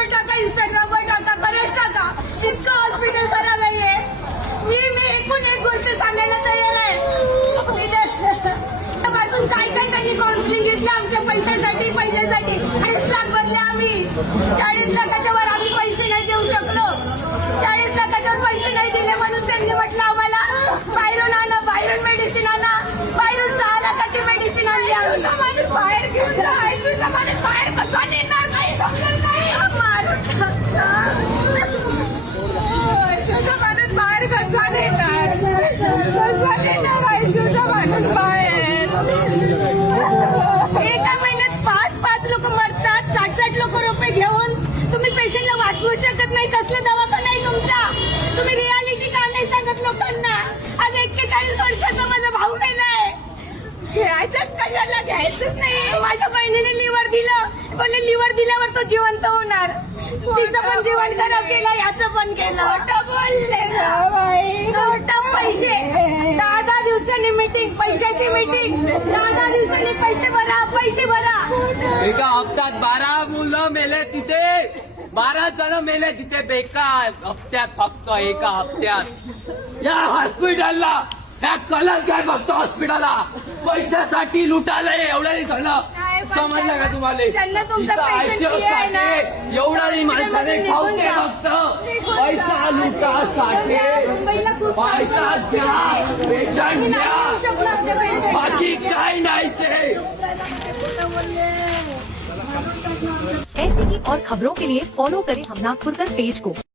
फेसबुकवर टाका, इंस्टाग्रामवर टाका, बरेच टाका. इतकं हॉस्पिटल खराब आहे. मी एकूण एक गोष्ट सांगायला तयार आहे. पासून काय त्यांनी काउन्सिलिंग घेतलं आमच्या पैशासाठी 40 लाख भरले आम्ही. 40 लाखाच्या वर आम्ही पैसे नाही देऊ शकलो. 40 लाखाच्या वर पैसे नाही दिले म्हणून त्यांनी म्हटलं आम्हाला बाहेरून आणा, बाहेरून मेडिसिन आणा. बाहेरून 6 लाखाची मेडिसिन आणली आम्ही. माणूस बाहेर घेऊन राहायचं, माणूस बाहेर कसा नेणार नाही समजत नाही. मारून माणूस बाहेर कसा नेणार, कसा नेणार आयसीयूचा माणूस बाहेर. एका महिन्यात 5 लोक मरतात, 60 लोक रुपये घेऊन. तुम्ही पेशंटला वाचवू शकत नाही. कसला दवाखाना आहे तुमचा? तुम्ही रियालिटी का नाही सांगत लोकांना? आज 41 वर्षाचा माझा भाऊ मेलाय. घ्यायचंच कशाला, घ्यायचंच नाही. माझ्या बहिणीने लिव्हर दिलं, बोलले लिव्हर दिल्यावर तो जिवंत होणार. तिचं पण जीवन खराब केलं, याचं पण केलं. खोटं बोलले खोटं. पैसे 10 दिवसांनी मीटिंग, पैशाची मीटिंग. 10 दिवसांनी पैसे भरा, पैसे भरा. एका हप्त्यात 12 मुलं मेले तिथे, 12 जण मेले तिथे बेकार हप्त्यात. फक्त एका हप्त्यात या हॉस्पिटलला या कलंक आहे. फक्त हॉस्पिटलला पैशासाठी लुटायला एवढंही झालं. समजलं का तुम्हाला? त्यांना तुमचा पेशंट आहे ना, एवढाही माणसाने खाऊन घे. फक्त पैसा लुटासाठी पैसा घ्या, पेशंट घ्या, बाकी काय नाही ते. ऐसी ही और खबरों के लिए फॉलो करें हम नागपुरकर पेज को।